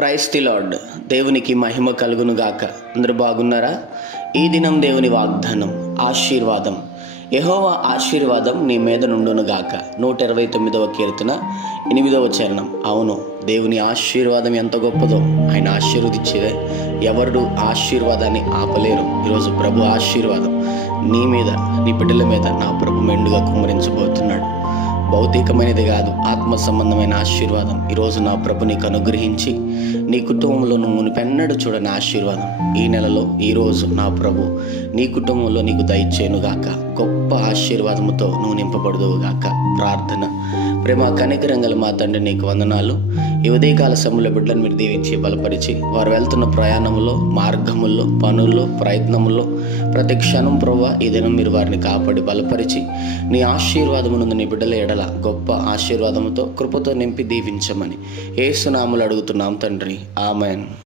Praise the lord. దేవునికి మహిమ కలుగును గాక. అందరూ బాగున్నారా? ఈ దినం దేవుని వాగ్దానం, ఆశీర్వాదం. యెహోవా ఆశీర్వాదం నీ మీద నుండును గాక. 129వ కీర్తన 8వ చరణం. అవును, దేవుని ఆశీర్వాదం ఎంత గొప్పదో. ఆయన ఆశీర్వదించేదే ఎవరు ఆశీర్వాదాన్ని ఆపలేరు. ఈరోజు ప్రభు ఆశీర్వాదం నీ మీద, నీ బిడ్డల మీద నా ప్రభు మెండుగా కుమ్మరించబోతున్నాడు. భౌతికమైనది కాదు, ఆత్మ సంబంధమైన ఆశీర్వాదం ఈరోజు నా ప్రభు నీకు అనుగ్రహించి నీ కుటుంబంలో నువ్వు మునిపెన్నడూ చూడని ఆశీర్వాదం ఈ నెలలో ఈరోజు నా ప్రభు నీ కుటుంబంలో నీకు దయచేయునుగాక. గొప్ప ఆశీర్వాదముతో నువ్వు నింపబడుదువుగాక. ప్రార్థన. ప్రేమ కనికరంగల మా తండ్రి, నీకు వందనాలు. ఈ ఉదయకాల సమయంలో బిడ్డలను మీరు దీవించి బలపరిచి వారు వెళ్తున్న ప్రయాణంలో, మార్గముల్లో, పనుల్లో, ప్రయత్నముల్లో ప్రతి క్షణం ప్రభువా ఈ దినం మీరు వారిని కాపాడి బలపరిచి నీ ఆశీర్వాదమునందు నీ బిడ్డల ఎడల గొప్ప ఆశీర్వాదముతో కృపతో నింపి దీవించమని యేసు నామములో అడుగుతున్నాం తండ్రి. ఆమేన్.